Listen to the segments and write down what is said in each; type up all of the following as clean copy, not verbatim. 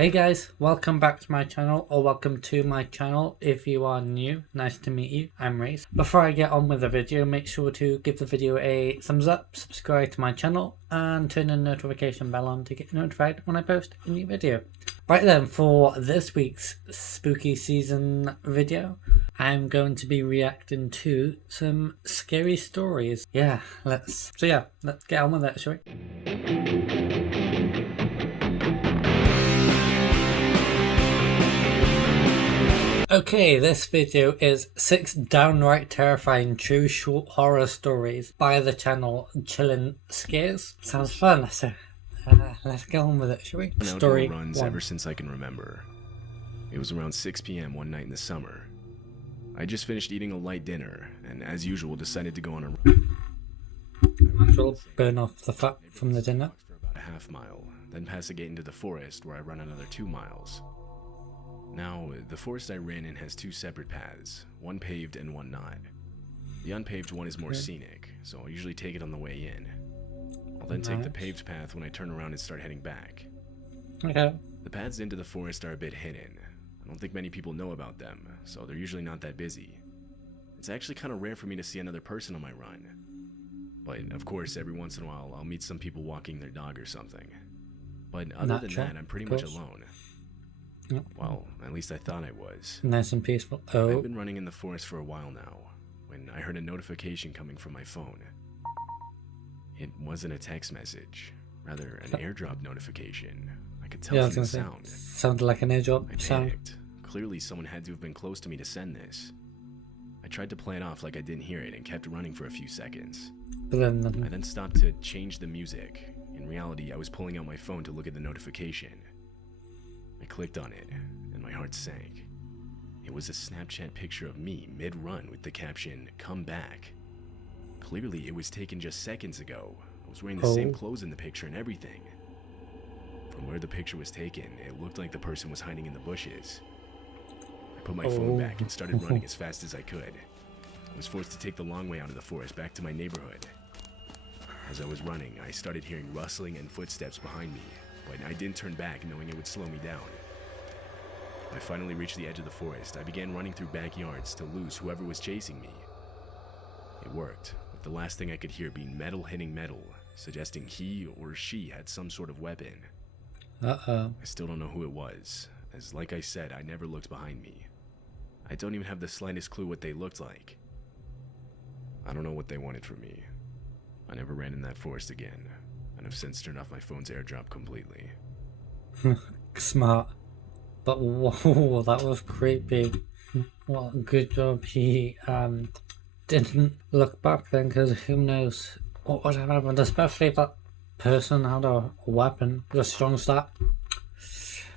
Hey guys, welcome back to my channel, or welcome to my channel if you are new. Nice to meet you, I'm Reese. Before I get on with the video, make sure to give the video a thumbs up, subscribe to my channel, and turn the notification bell on to get notified when I post a new video. Right then, for this week's spooky season video, I'm going to be reacting to some scary stories. Let's get on with it, shall we? Okay, this video is 6 downright terrifying true short horror stories by the channel Chillin' Scares. Sounds fun, so let's get on with it, shall we? Story runs 1. Ever since I can remember. It was around 6 p.m. one night in the summer. I just finished eating a light dinner, and as usual decided to go on a run. Burn off the fat from the dinner. For about a half mile, then pass a gate into the forest where I run another 2 miles. Now, the forest I ran in has 2 separate paths, one paved and one not. The unpaved one is more scenic, so I'll usually take it on the way in. I'll then take the paved path when I turn around and start heading back. Okay. The paths into the forest are a bit hidden. I don't think many people know about them, so they're usually not that busy. It's actually kind of rare for me to see another person on my run. But of course, every once in a while, I'll meet some people walking their dog or something. But other than that, I'm pretty much alone. Yep. Well, at least I thought I was. Nice and peaceful. I've been running in the forest for a while now, when I heard a notification coming from my phone. It wasn't a text message, rather an airdrop notification. I could tell from the sound. Sounded like an airdrop. I panicked. Clearly someone had to have been close to me to send this. I tried to play it off like I didn't hear it and kept running for a few seconds. I then stopped to change the music. In reality, I was pulling out my phone to look at the notification. I clicked on it, and my heart sank. It was a Snapchat picture of me mid-run with the caption, "Come back." Clearly, it was taken just seconds ago. I was wearing the same clothes in the picture and everything. From where the picture was taken, it looked like the person was hiding in the bushes. I put my phone back and started running as fast as I could. I was forced to take the long way out of the forest back to my neighborhood. As I was running, I started hearing rustling and footsteps behind me, but I didn't turn back knowing it would slow me down. I finally reached the edge of the forest. I began running through backyards to lose whoever was chasing me. It worked, with the last thing I could hear being metal hitting metal, suggesting he or she had some sort of weapon. I still don't know who it was, as like I said, I never looked behind me. I don't even have the slightest clue what they looked like. I don't know what they wanted from me. I never ran in that forest again, and have since turned off my phone's airdrop completely. Smart. But whoa, that was creepy. Well, good job he didn't look back then, because who knows what would have happened, especially if that person had a weapon. A strong start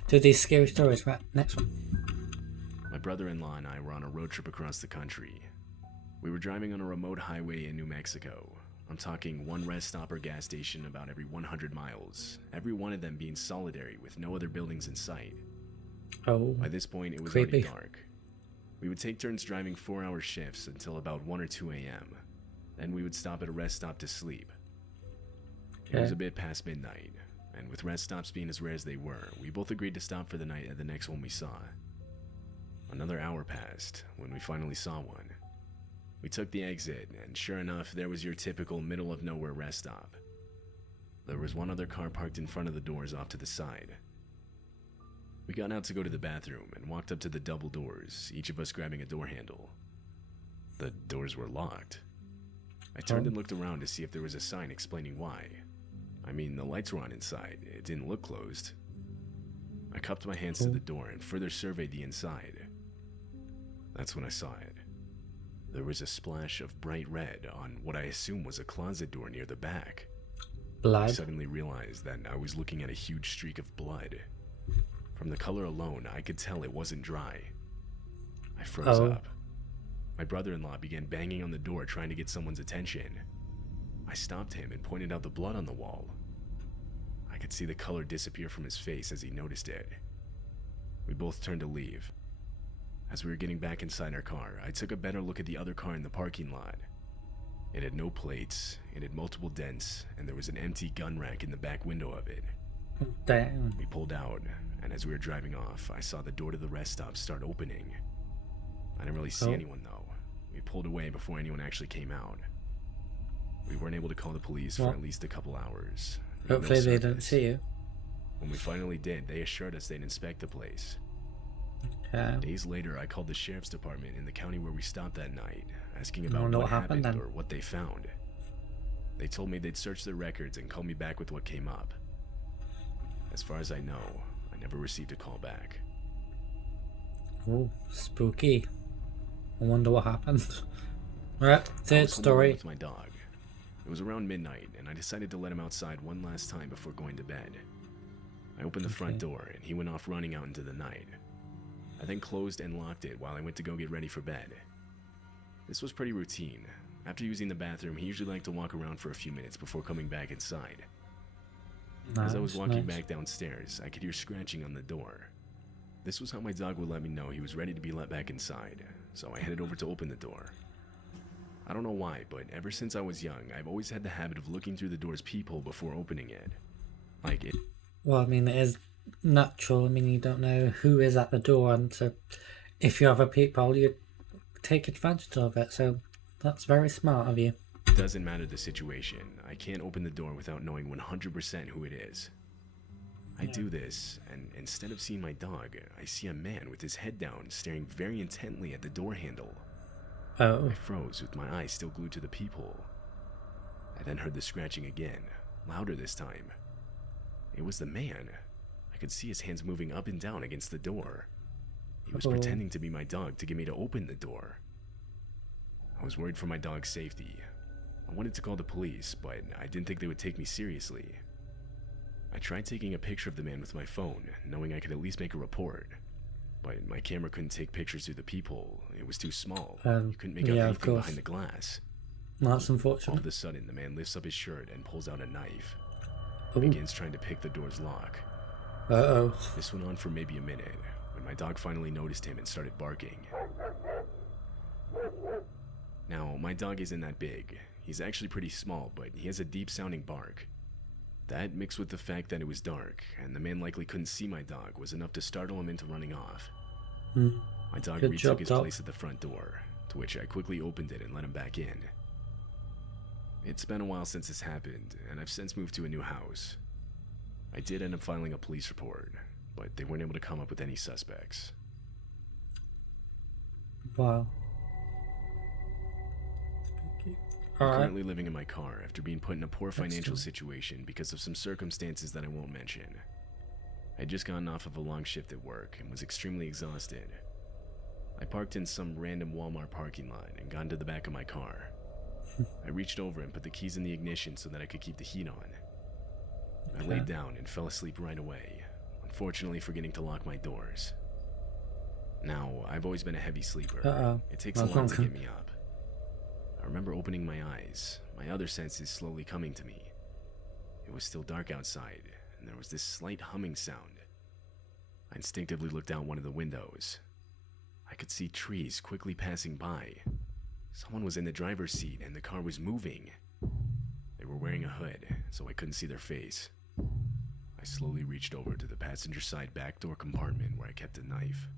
to these scary stories. Right, next one. My brother-in-law and I were on a road trip across the country. We were driving on a remote highway in New Mexico. I'm talking one rest stop or gas station about every 100 miles, every one of them being solitary with no other buildings in sight. By this point, it was already dark. We would take turns driving 4-hour shifts until about 1 or 2 a.m. Then we would stop at a rest stop to sleep. It was a bit past midnight, and with rest stops being as rare as they were, we both agreed to stop for the night at the next one we saw. Another hour passed when we finally saw one. We took the exit, and sure enough, there was your typical middle-of-nowhere rest stop. There was one other car parked in front of the doors off to the side. We got out to go to the bathroom and walked up to the double doors, each of us grabbing a door handle. The doors were locked. I turned and looked around to see if there was a sign explaining why. I mean, the lights were on inside. It didn't look closed. I cupped my hands to the door and further surveyed the inside. That's when I saw it. There was a splash of bright red on what I assume was a closet door near the back. Blood? I suddenly realized that I was looking at a huge streak of blood. From the color alone, I could tell it wasn't dry. I froze up. My brother-in-law began banging on the door trying to get someone's attention. I stopped him and pointed out the blood on the wall. I could see the color disappear from his face as he noticed it. We both turned to leave. As we were getting back inside our car, I took a better look at the other car in the parking lot. It had no plates, it had multiple dents, and there was an empty gun rack in the back window of it. Damn. We pulled out, and as we were driving off, I saw the door to the rest stop start opening. I didn't really see anyone though. We pulled away before anyone actually came out. We weren't able to call the police for at least a couple hours. Hopefully they didn't see you. When we finally did, they assured us they'd inspect the place. Okay. Days later, I called the sheriff's department in the county where we stopped that night, asking about what happened or what they found. They told me they'd search their records and call me back with what came up. As far as I know, I never received a call back. Oh, spooky. I wonder what happened. Alright, third story. With my dog. It was around midnight, and I decided to let him outside one last time before going to bed. I opened the front door, and he went off running out into the night. I then closed and locked it while I went to go get ready for bed. This was pretty routine. After using the bathroom, he usually liked to walk around for a few minutes before coming back inside. As I was walking back downstairs, I could hear scratching on the door. This was how my dog would let me know he was ready to be let back inside, so I headed over to open the door. I don't know why, but ever since I was young, I've always had the habit of looking through the door's peephole before opening it. Well, I mean, it is natural. I mean, you don't know who is at the door, and so if you have a peephole, you take advantage of it, so that's very smart of you. It doesn't matter the situation. I can't open the door without knowing 100% who it is. I do this, and instead of seeing my dog, I see a man with his head down, staring very intently at the door handle. Oh. I froze with my eyes still glued to the peephole. I then heard the scratching again, louder this time. It was the man. I could see his hands moving up and down against the door. He was pretending to be my dog to get me to open the door. I was worried for my dog's safety. I wanted to call the police, but I didn't think they would take me seriously. I tried taking a picture of the man with my phone, knowing I could at least make a report. But my camera couldn't take pictures through the peephole. It was too small. You couldn't make out anything behind the glass. That's unfortunate. All of a sudden, the man lifts up his shirt and pulls out a knife. Begins trying to pick the door's lock. Uh-oh. This went on for maybe a minute, when my dog finally noticed him and started barking. Now, my dog isn't that big. He's actually pretty small, but he has a deep-sounding bark. That, mixed with the fact that it was dark, and the man likely couldn't see my dog, was enough to startle him into running off. My dog retook his place at the front door, to which I quickly opened it and let him back in. It's been a while since this happened, and I've since moved to a new house. I did end up filing a police report, but they weren't able to come up with any suspects. Wow. I'm currently living in my car after being put in a poor financial situation because of some circumstances that I won't mention. I had just gotten off of a long shift at work and was extremely exhausted. I parked in some random Walmart parking lot and got into the back of my car. I reached over and put the keys in the ignition so that I could keep the heat on. I laid down and fell asleep right away, unfortunately forgetting to lock my doors. Now, I've always been a heavy sleeper. It takes a lot to get me up. I remember opening my eyes, my other senses slowly coming to me. It was still dark outside, and there was this slight humming sound. I instinctively looked out one of the windows. I could see trees quickly passing by. Someone was in the driver's seat, and the car was moving. They were wearing a hood, so I couldn't see their face. I slowly reached over to the passenger side back door compartment where I kept a knife.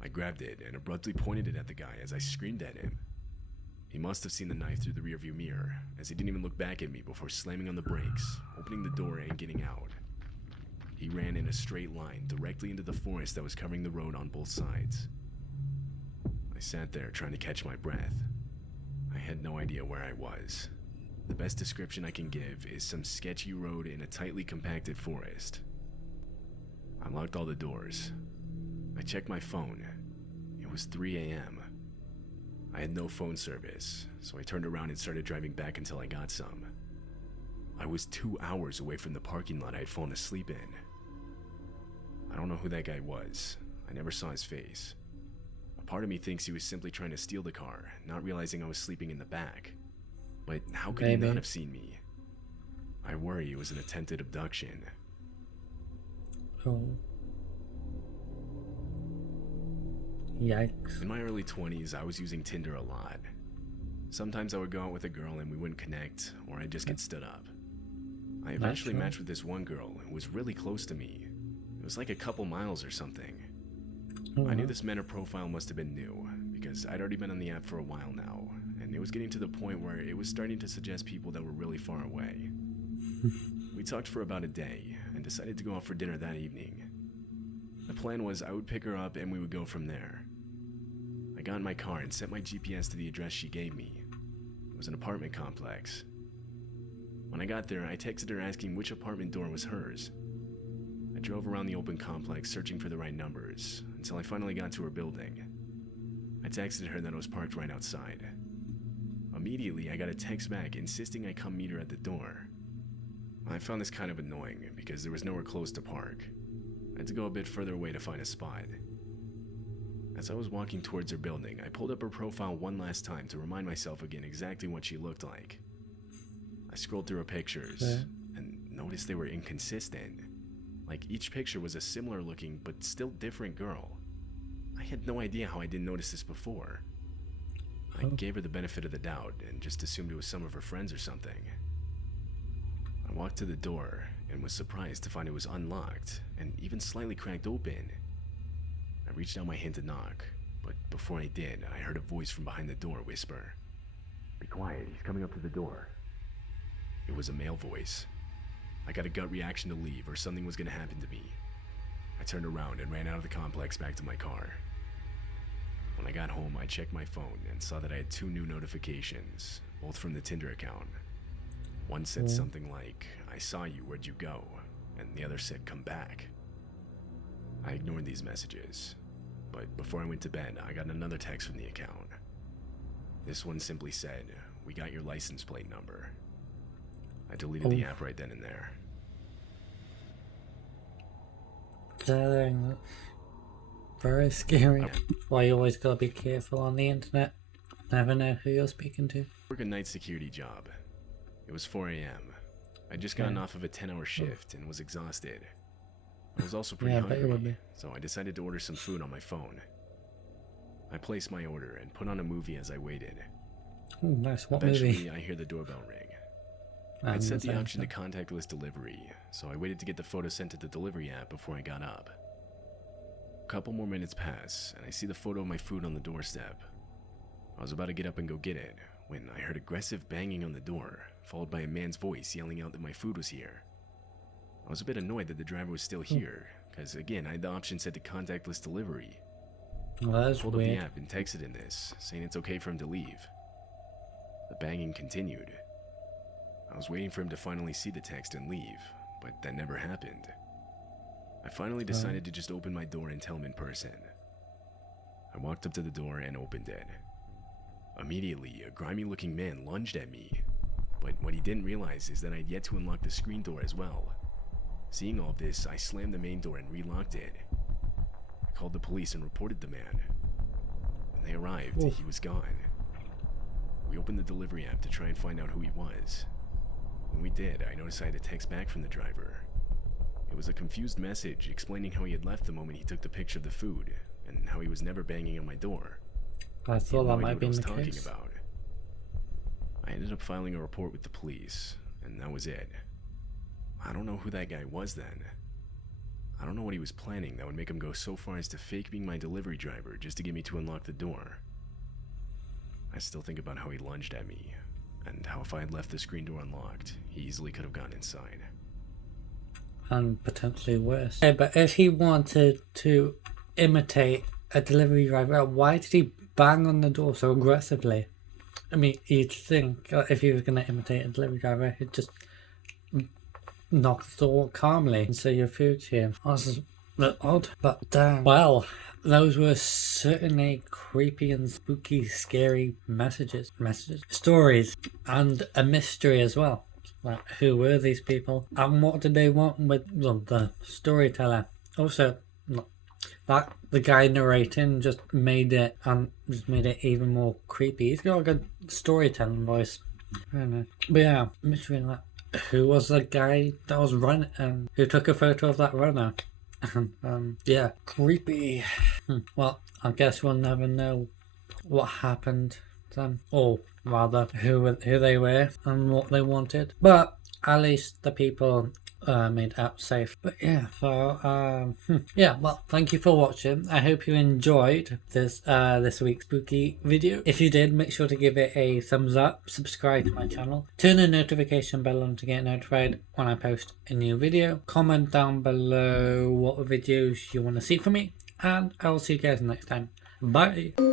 I grabbed it and abruptly pointed it at the guy as I screamed at him. He must have seen the knife through the rearview mirror, as he didn't even look back at me before slamming on the brakes, opening the door and getting out. He ran in a straight line directly into the forest that was covering the road on both sides. I sat there trying to catch my breath. I had no idea where I was. The best description I can give is some sketchy road in a tightly compacted forest. I locked all the doors. I checked my phone. It was 3 a.m. I had no phone service, so I turned around and started driving back until I got some. I was 2 hours away from the parking lot I had fallen asleep in. I don't know who that guy was. I never saw his face. A part of me thinks he was simply trying to steal the car, not realizing I was sleeping in the back. But how could he not have seen me? I worry it was an attempted abduction. Oh. Yikes. In my early 20s, I was using Tinder a lot. Sometimes I would go out with a girl and we wouldn't connect, or I'd just get stood up. I eventually matched with this one girl who was really close to me. It was like a couple miles or something. Oh, I knew this meta profile must have been new, because I'd already been on the app for a while now, and it was getting to the point where it was starting to suggest people that were really far away. We talked for about a day, and decided to go out for dinner that evening. The plan was I would pick her up and we would go from there. I got in my car and set my GPS to the address she gave me. It was an apartment complex. When I got there, I texted her asking which apartment door was hers. I drove around the open complex searching for the right numbers, until I finally got to her building. I texted her that I was parked right outside. Immediately, I got a text back insisting I come meet her at the door. I found this kind of annoying because there was nowhere close to park. I had to go a bit further away to find a spot. As I was walking towards her building, I pulled up her profile one last time to remind myself again exactly what she looked like. I scrolled through her pictures and noticed they were inconsistent. Like each picture was a similar looking but still different girl. I had no idea how I didn't notice this before. I gave her the benefit of the doubt and just assumed it was some of her friends or something. I walked to the door and was surprised to find it was unlocked and even slightly cracked open. I reached out my hand to knock, but before I did, I heard a voice from behind the door whisper, "Be quiet, he's coming up to the door." It was a male voice. I got a gut reaction to leave or something was going to happen to me. I turned around and ran out of the complex back to my car. When I got home, I checked my phone and saw that I had 2 new notifications, both from the Tinder account. One said something like, "I saw you, where'd you go?" And the other said, "Come back." I ignored these messages, but before I went to bed, I got another text from the account. This one simply said, "We got your license plate number." I deleted the app right then and there. Dang, very scary. Why you always gotta be careful on the internet. Never know who you're speaking to. I work a night security job. It was 4 a.m. I'd just gotten off of a 10-hour shift and was exhausted. I was also pretty hungry, so I decided to order some food on my phone. I placed my order and put on a movie as I waited. Oh, nice. What Eventually, movie? I hear the doorbell ring. I'd set the option to contactless delivery, so I waited to get the photo sent to the delivery app before I got up. A couple more minutes pass, and I see the photo of my food on the doorstep. I was about to get up and go get it, when I heard aggressive banging on the door, followed by a man's voice yelling out that my food was here. I was a bit annoyed that the driver was still here, because again, I had the option set to contactless delivery. Well, that's I pulled weird. up the app and texted in this, saying it's okay for him to leave. The banging continued. I was waiting for him to finally see the text and leave, but that never happened. I finally decided to just open my door and tell him in person. I walked up to the door and opened it. Immediately, a grimy-looking man lunged at me, but what he didn't realize is that I'd yet to unlock the screen door as well. Seeing all this, I slammed the main door and relocked it. I called the police and reported the man. When they arrived, he was gone. We opened the delivery app to try and find out who he was. When we did, I noticed I had a text back from the driver. It was a confused message explaining how he had left the moment he took the picture of the food, and how he was never banging on my door. I thought that might be the talking case. About. I ended up filing a report with the police, and that was it. I don't know who that guy was then. I don't know what he was planning that would make him go so far as to fake being my delivery driver just to get me to unlock the door. I still think about how he lunged at me, and how if I had left the screen door unlocked, he easily could have gone inside. And potentially worse. Yeah, but if he wanted to imitate a delivery driver, why did he bang on the door so aggressively? I mean, you'd think if he was going to imitate a delivery driver, he'd just knock the door calmly and say your food's here. That's a bit odd, but damn. Well, those were certainly creepy and spooky, scary stories, and a mystery as well. Like, who were these people, and what did they want with the storyteller? Also, that the guy narrating just made it even more creepy. He's got a good storytelling voice. I don't know, but yeah, mystery like. Who was the guy that was running? Who took a photo of that runner? Yeah, creepy. Well, I guess we'll never know what happened to them, or rather, who they were and what they wanted. But at least the people made app safe. But yeah, so yeah, well, thank you for watching. I hope you enjoyed this week's spooky video. If you did, make sure to give it a thumbs up, subscribe to my channel, turn the notification bell on to get notified when I post a new video. Comment down below what videos you want to see from me, and I will see you guys next time. Bye.